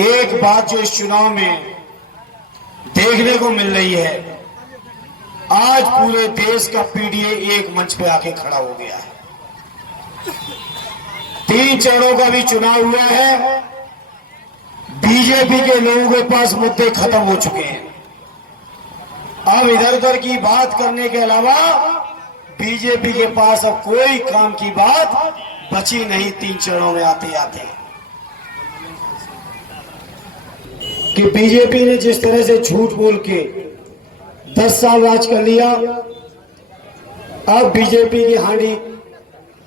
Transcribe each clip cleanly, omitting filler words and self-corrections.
एक बात जो इस चुनाव में देखने को मिल रही है, आज पूरे देश का पीडीए एक मंच पे आके खड़ा हो गया है। 3 चरणों का भी चुनाव हुआ है। बीजेपी के लोगों के पास मुद्दे खत्म हो चुके हैं। अब इधर उधर की बात करने के अलावा बीजेपी के पास अब कोई काम की बात बची नहीं। 3 चरणों में आते आते कि बीजेपी ने जिस तरह से झूठ बोल के 10 साल राज कर लिया, अब बीजेपी की हांडी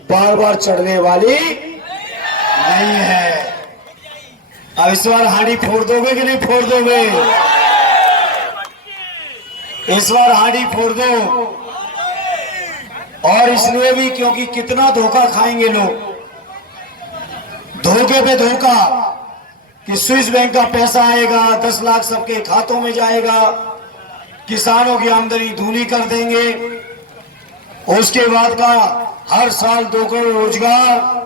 बार बार चढ़ने वाली नहीं है। अब इस बार हांडी फोड़ दोगे कि नहीं फोड़ दोगे? इस बार हांडी फोड़ दो। और इसलिए भी क्योंकि कितना धोखा खाएंगे लोग, धोखे पे धोखा कि स्विस बैंक का पैसा आएगा, 10 लाख सबके खातों में जाएगा, किसानों की आमदनी दूनी कर देंगे, उसके बाद का हर साल 2 करोड़ रोजगार।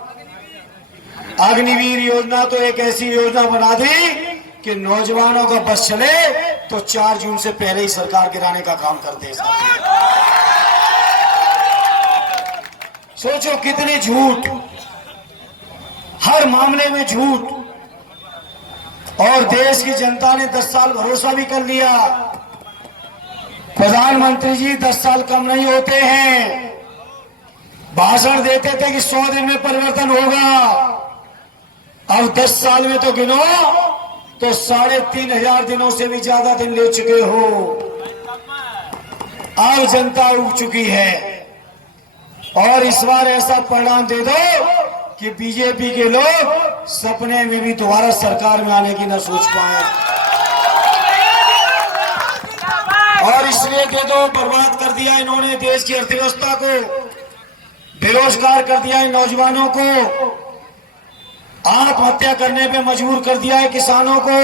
अग्निवीर योजना तो एक ऐसी योजना बना दी कि नौजवानों का बस चले तो 4 जून से पहले ही सरकार गिराने का काम कर दे। सोचो कितनी झूठ, हर मामले में झूठ। और देश की जनता ने 10 साल भरोसा भी कर लिया। प्रधानमंत्री जी 10 साल कम नहीं होते हैं। भाषण देते थे कि 100 दिन में परिवर्तन होगा। अब 10 साल में तो गिनो तो 3,500 दिनों से भी ज्यादा दिन ले चुके हो। अब जनता उग चुकी है। और इस बार ऐसा परिणाम दे दो कि बीजेपी के लोग सपने में भी दोबारा सरकार में आने की न सोच पाए। और इसलिए दे दो, बर्बाद कर दिया इन्होंने देश की अर्थव्यवस्था को, बेरोजगार कर दिया है नौजवानों को, आत्महत्या करने पे मजबूर कर दिया है किसानों को,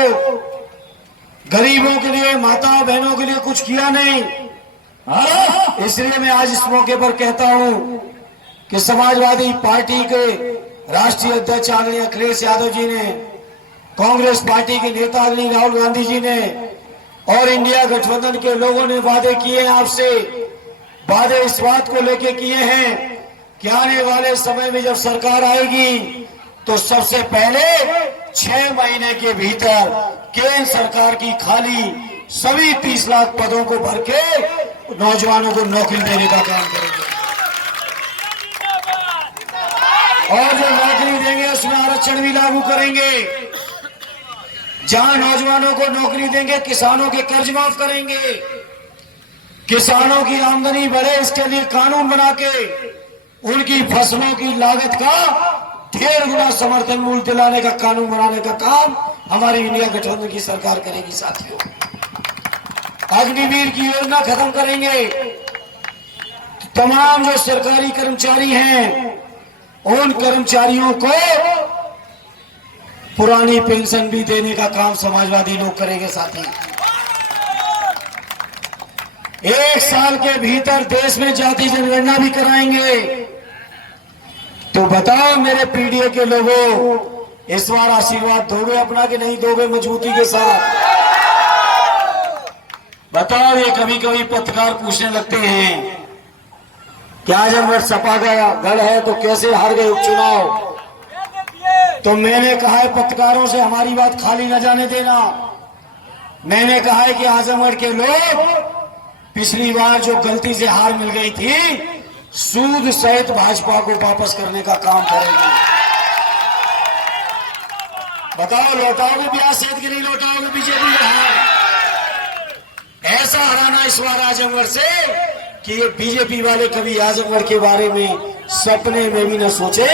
गरीबों के लिए, माता बहनों के लिए कुछ किया नहीं। इसलिए मैं आज इस मौके पर कहता हूं कि समाजवादी पार्टी के राष्ट्रीय अध्यक्ष आदरणीय अखिलेश यादव जी ने, कांग्रेस पार्टी के नेता आदरणीय राहुल गांधी जी ने और इंडिया गठबंधन के लोगों ने वादे किए हैं आपसे। वादे इस बात को लेके किए हैं कि आने वाले समय में जब सरकार आएगी तो सबसे पहले 6 महीने के भीतर केंद्र सरकार की खाली सभी 30 लाख पदों को भर के नौजवानों को नौकरी देने का काम करेंगे। और जो नौकरी देंगे उसमें आरक्षण भी लागू करेंगे। जहां नौजवानों को नौकरी देंगे, किसानों के कर्ज माफ करेंगे, किसानों की आमदनी बढ़े इसके लिए कानून बना के उनकी फसलों की लागत का 1.5 गुना समर्थन मूल्य दिलाने का कानून बनाने का काम हमारी इंडिया गठबंधन की सरकार करेगी। साथियों, अग्निवीर की योजना खत्म करेंगे। तमाम जो सरकारी कर्मचारी हैं उन कर्मचारियों को पुरानी पेंशन भी देने का काम समाजवादी लोग करेंगे। साथी, 1 साल के भीतर देश में जाति जनगणना भी कराएंगे। तो बताओ मेरे पीडीए के लोगों, इस बार आशीर्वाद दोगे अपना कि नहीं दोगे मजबूती के साथ? बताओ। ये कभी कभी पत्रकार पूछने लगते हैं कि आजमगढ़ सपा का गढ़ है तो कैसे हार गए उपचुनाव? तो मैंने कहा है पत्रकारों से हमारी बात खाली न जाने देना। मैंने कहा है कि आजमगढ़ के लोग पिछली बार जो गलती से हार मिल गई थी, सूद सहित भाजपा को वापस करने का काम करेंगे। बताओ, लौटाओगे ब्याज सहित कि नहीं लौटाओगे बीजेपी का हार? ऐसा हराना इस बार आजमगढ़ से कि ये बीजेपी वाले कभी आजमगढ़ के बारे में सपने में भी न सोचे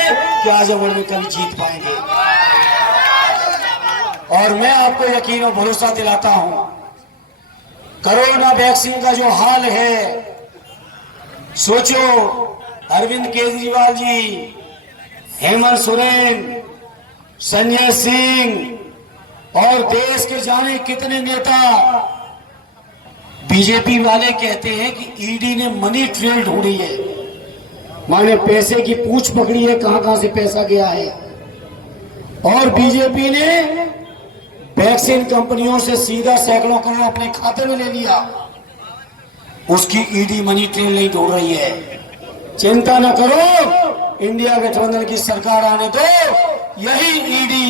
कि आजमगढ़ में कभी जीत पाएंगे। और मैं आपको यकीन और भरोसा दिलाता हूं, कोरोना वैक्सीन का जो हाल है, सोचो अरविंद केजरीवाल जी, हेमंत सोरेन, संजय सिंह और देश के जाने कितने नेता, बीजेपी वाले कहते हैं कि ईडी ने मनी ट्रेल ढूंढी है, माने पैसे की पूछ पकड़ी है, कहां कहां से पैसा गया है। और बीजेपी ने वैक्सीन कंपनियों से सीधा सैकड़ों करोड़ अपने खाते में ले लिया, उसकी ईडी मनी ट्रेल नहीं ढूंढ रही है। चिंता न करो, इंडिया गठबंधन की सरकार आने दो, यही ईडी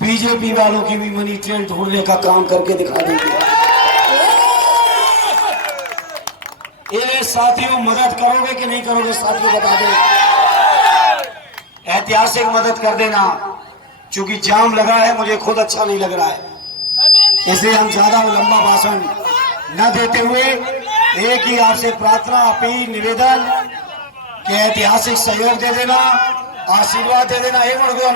बीजेपी वालों की भी मनी ट्रेल ढूंढने का काम करके दिखा देगी। ये साथियों मदद करोगे कि नहीं करोगे? साथियों बता दो, ऐतिहासिक मदद कर देना, क्योंकि जाम लगा है, मुझे खुद अच्छा नहीं लग रहा है, इसलिए हम ज्यादा लंबा भाषण न देते हुए एक ही आपसे प्रार्थना, अपील, निवेदन कि ऐतिहासिक सहयोग दे देना, आशीर्वाद दे देना। एक नौजवान